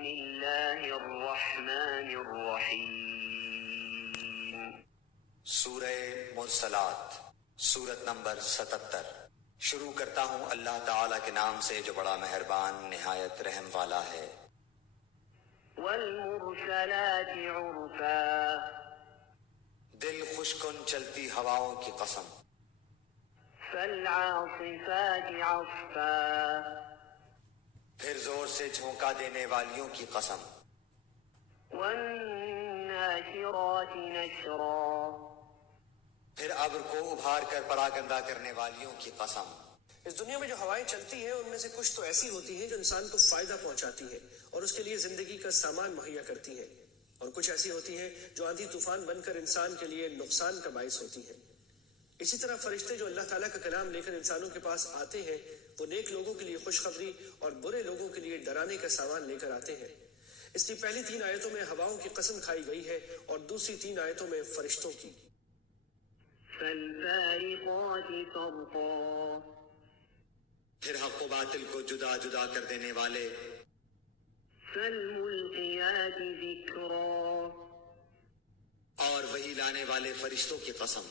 بسم اللہ الرحمن الرحیم۔ سورہ مرسلات، سورت نمبر 77۔ شروع کرتا ہوں اللہ تعالیٰ کے نام سے جو بڑا مہربان نہایت رحم والا ہے۔ والمرسلات عرفا، دل خوش کن چلتی ہواؤں کی قسم۔ فالعاصفات عصفا، پھر زور سے جھونکا دینے والیوں کی قسم۔ والناشرات نشرا، پھر ابر کو ابھار کر پراگندہ کرنے والیوں کی قسم۔ اس دنیا میں جو ہوائیں چلتی ہیں ان میں سے کچھ تو ایسی ہوتی ہیں جو انسان کو فائدہ پہنچاتی ہیں اور اس کے لیے زندگی کا سامان مہیا کرتی ہیں، اور کچھ ایسی ہوتی ہیں جو آندھی طوفان بن کر انسان کے لیے نقصان کا باعث ہوتی ہیں۔ اسی طرح فرشتے جو اللہ تعالیٰ کا کلام لے کر انسانوں کے پاس آتے ہیں وہ نیک لوگوں کے لیے خوشخبری اور برے لوگوں کے لیے ڈرانے کا سامان لے کر آتے ہیں۔ اس لیے پہلی 3 آیتوں میں ہواؤں کی قسم کھائی گئی ہے اور دوسری 3 آیتوں میں فرشتوں کی۔ فالفارقات فرقا، پھر حق و باطل کو جدا جدا کر دینے والے۔ فالملقیات ذکرا، اور وہی لانے والے فرشتوں کی قسم۔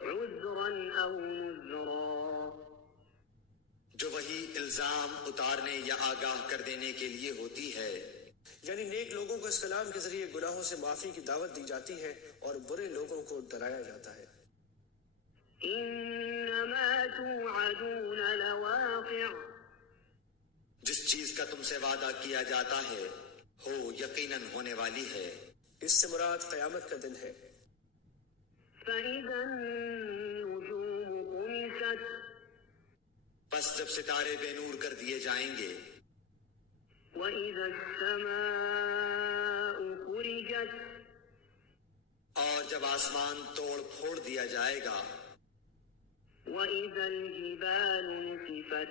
عذرا او نذرا، جو وہی الزام اتارنے یا آگاہ کر دینے کے لیے ہوتی ہے۔ یعنی نیک لوگوں کو اس کلام کے ذریعے گناہوں سے معافی کی دعوت دی جاتی ہے اور برے لوگوں کو ڈرایا جاتا ہے۔ انما توعدون لواقع، جس چیز کا تم سے وعدہ کیا جاتا ہے ہو یقیناً ہونے والی ہے۔ اس سے مراد قیامت کا دن ہے۔ فإذا النجوم طمست، پس جب ستارے بے نور کر دیے جائیں گے۔ وإذا السماء فرجت، اور جب آسمان توڑ پھوڑ دیا جائے گا۔ وإذا الجبال نسفت،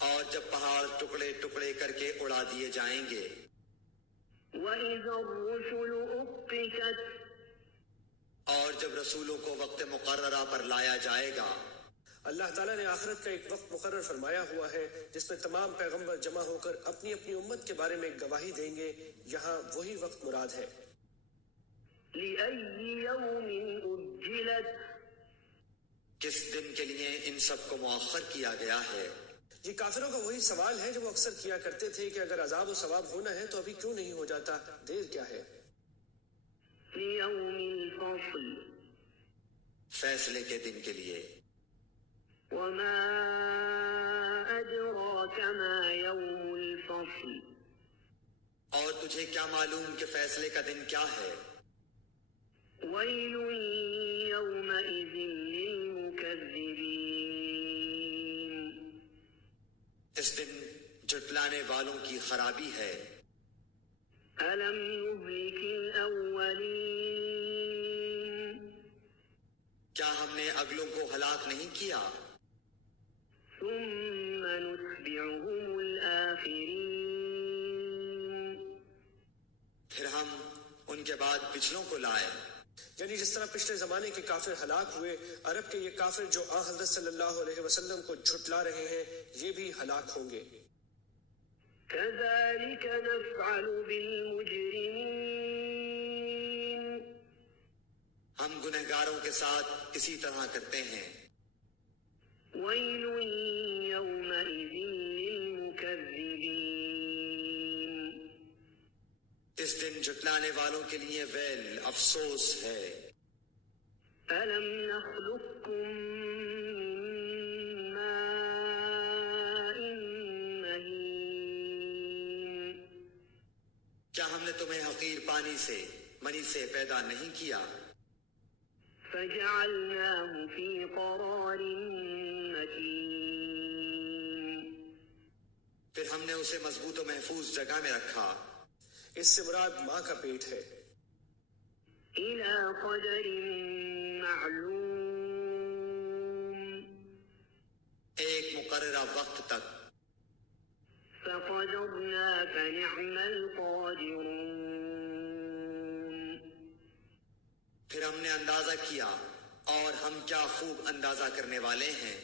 اور جب پہاڑ ٹکڑے ٹکڑے کر کے اڑا دیے جائیں گے۔ وإذا الرسل أقتت، اور جب رسولوں کو وقت مقررہ پر لایا جائے گا۔ اللہ تعالیٰ نے آخرت کا ایک وقت مقرر فرمایا ہوا ہے جس میں تمام پیغمبر جمع ہو کر اپنی اپنی امت کے بارے میں گواہی دیں گے۔ یہاں وہی وقت مراد ہے۔ لأي يوم أجلت، کس دن کے لیے ان سب کو مؤخر کیا گیا ہے؟ یہ کافروں کا وہی سوال ہے جو وہ اکثر کیا کرتے تھے کہ اگر عذاب و ثواب ہونا ہے تو ابھی کیوں نہیں ہو جاتا، دیر کیا ہے؟ ليوم الفصل، فیصلے کے دن کے لیے۔ وما أدراك ما يوم الفصل، اور تجھے کیا معلوم کہ فیصلے کا دن کیا ہے؟ ويل يومئذ للمكذبين، اس دن جھٹلانے والوں کی خرابی ہے۔ ألم نهلك الأولين، کیا ہم نے اگلوں کو ہلاک نہیں کیا؟ ثم نتبعهم الآخرين، پھر ہم ان کے بعد پچھلوں کو لائے۔ یعنی جس طرح پچھلے زمانے کے کافر ہلاک ہوئے، عرب کے یہ کافر جو آن حضرت صلی اللہ علیہ وسلم کو جھٹلا رہے ہیں یہ بھی ہلاک ہوں گے۔ كذلك نفعل بالمجرمين، ہم گنہگاروں کے ساتھ اسی طرح کرتے ہیں۔ ويل يومئذ للمكذبين، اس دن جھٹلانے والوں کے لیے ویل، افسوس ہے۔ ألم نخلقكم من ماء مهين، کیا ہم نے تمہیں حقیر پانی سے، منی سے پیدا نہیں کیا؟ فجعلناه في قرار مكين، پھر ہم نے اسے مضبوط و محفوظ جگہ میں رکھا۔ اس سے مراد ماں کا پیٹ ہے۔ إلى قدر معلوم، ایک مقررہ وقت تک۔ فقدرنا فنعم القادرون، پھر ہم نے اندازہ کیا اور ہم کیا خوب اندازہ کرنے والے ہیں۔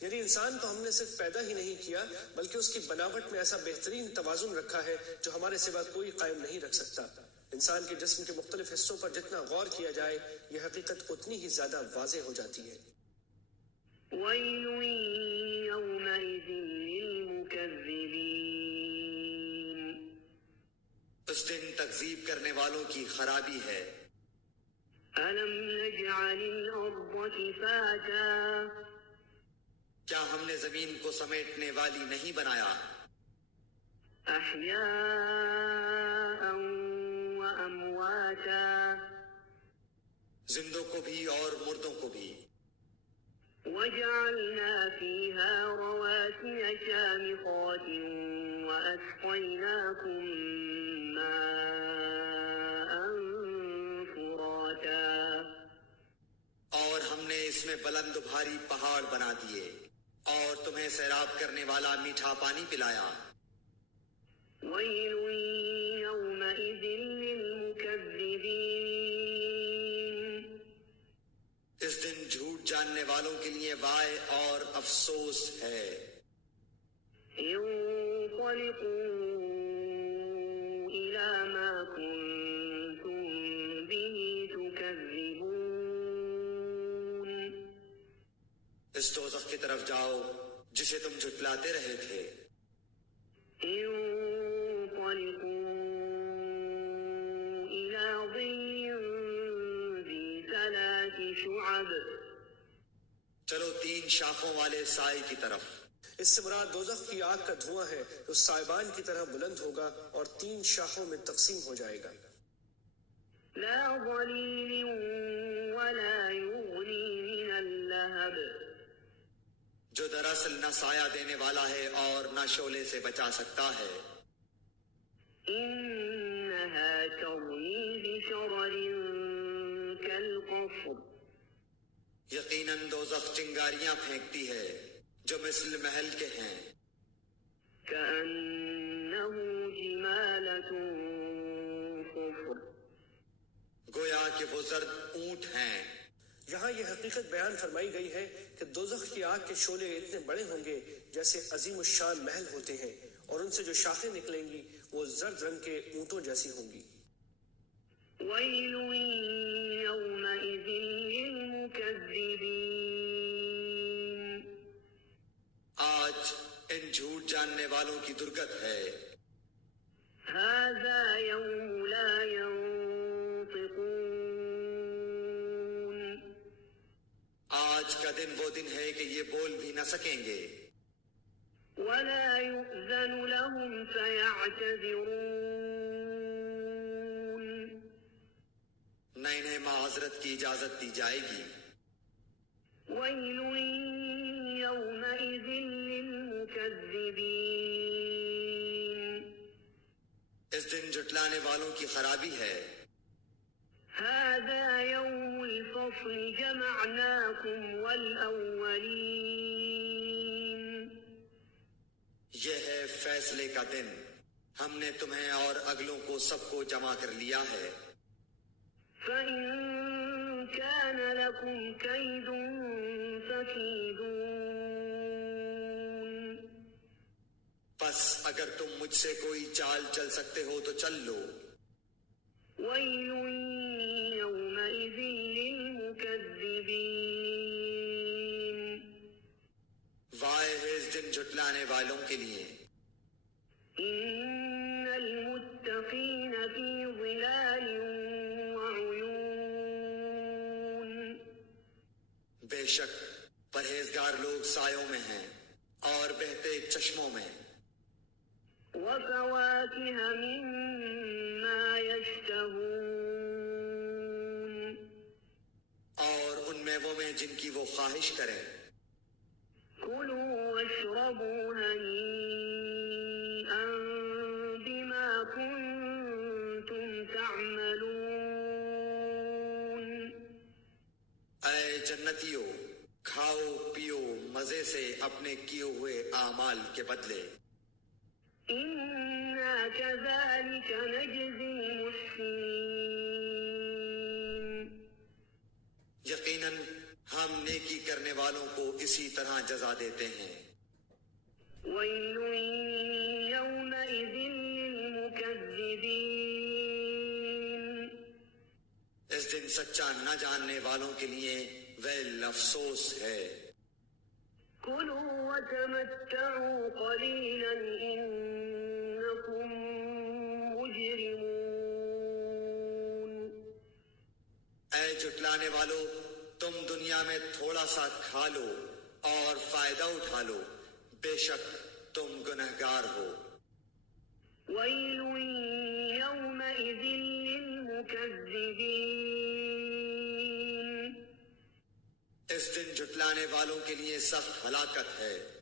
یعنی انسان کو ہم نے صرف پیدا ہی نہیں کیا بلکہ اس کی بناوٹ میں ایسا بہترین توازن رکھا ہے جو ہمارے سوا کوئی قائم نہیں رکھ سکتا۔ انسان کے جسم کے مختلف حصوں پر جتنا غور کیا جائے یہ حقیقت اتنی ہی زیادہ واضح ہو جاتی ہے۔ ويل يومئذ للمكذبين اس دن تکذیب کرنے والوں کی خرابی ہے۔ ألم نجعل الأرض كفاتا کیا ہم نے زمین کو سمیٹنے والی نہیں بنایا؟ أحياء وأمواتا زندوں کو بھی اور مردوں کو بھی۔ وجعلنا فيها رواسي شامخات وأسقيناكم ماء فراتا اور ہم نے اس میں بلند و بھاری پہاڑ بنا دیے اور تمہیں سیراب کرنے والا میٹھا پانی پلایا۔ ويل يومئذ للمكذبين اس دن جھوٹ جاننے والوں کے لیے وائے اور افسوس ہے۔ انطلقوا إلى ما كنتم به تكذبون اس دوزخ کی طرف جاؤ جسے تم جھٹلاتے رہے تھے۔ انطلقوا إلى ظل ذي ثلاث شعب چلو 3 شاخوں والے سائے کی طرف۔ اس سے مراد دوزخ کی آگ کا دھواں ہے جو سائبان کی طرح بلند ہوگا اور 3 شاخوں میں تقسیم ہو جائے گا۔ لا ظليل ولا يغني من اللهب جو دراصل نہ سایہ دینے والا ہے اور نہ شعلے سے بچا سکتا ہے۔ إنها ترمي بشرر كالقصر یقیناً دوزخ چنگاریاں پھینکتی ہے جو مثل محل کے ہیں، كأنه جمالة صفر گویا کہ وہ زرد اونٹ ہیں۔ یہاں یہ حقیقت بیان فرمائی گئی ہے کہ دوزخ کی آگ کے شعلے اتنے بڑے ہوں گے جیسے عظیم الشان محل ہوتے ہیں اور ان سے جو شاخیں نکلیں گی وہ زرد رنگ کے اونٹوں جیسی ہوں گی۔ ويل يومئذ للمكذبين آج ان جھوٹ جاننے والوں کی درگت ہے۔ هذا يوم لا ينطقون آج کا دن وہ دن ہے کہ یہ بول بھی نہ سکیں گے، ولا يؤذن لهم فيعتذرون نہ انہیں معذرت کی اجازت دی جائے گی۔ ويل يومئذ للمكذبين اس دن جھٹلانے والوں کی خرابی ہے۔ هذا يوم الفصل جمعناكم والأولين یہ ہے فیصلے کا دن، ہم نے تمہیں اور اگلوں کو سب کو جمع کر لیا ہے۔ فإن كان لكم كيد فكيدون بس اگر تم مجھ سے کوئی چال چل سکتے ہو تو چل لو۔ ويل يومئذ للمكذبين وائے ہے اس دن جھٹلانے والوں کے لیے۔ إن المتقين في ظلال وعيون بے شک پرہیزگار لوگ سایوں میں ہیں اور بہتے چشموں میں۔ وفواكه مما يشتهون اور ان میووں میں جن کی وہ خواہش کریں۔ كلوا واشربوا هنيئا بما كنتم تعملون اے جنتیو، کھاؤ پیو مزے سے اپنے کیے ہوئے اعمال کے بدلے۔ إنا كذلك نجزي المحسنين یقیناً ہم نیکی کرنے والوں کو اسی طرح جزا دیتے ہیں۔ ويل يومئذ للمكذبين اس دن سچا نہ جاننے والوں کے لیے ویل افسوس ہے۔ كلوا وتمتعوا قليلا إنكم مجرمون اے جھٹلانے والو، تم دنیا میں تھوڑا سا کھا لو اور فائدہ اٹھا لو، بے شک تم گنہگار ہو۔ ويل يومئذ للمكذبين اس دن جھٹلانے والوں کے لیے سخت ہلاکت ہے۔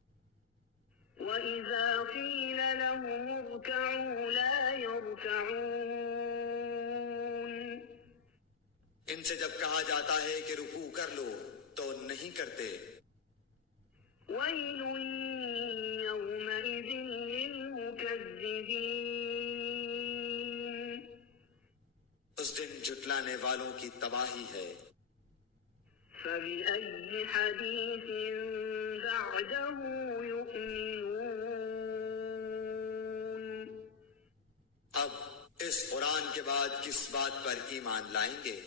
وإذا قيل لهم اركعوا لا يركعون ان سے جب کہا جاتا ہے کہ رکوع کر لو تو نہیں کرتے۔ ويل يومئذ للمكذبين اس دن جھٹلانے والوں کی تباہی ہے۔ فبأي حديث بعده يؤمنون اب اس قرآن کے بعد کس بات پر ایمان لائیں گے؟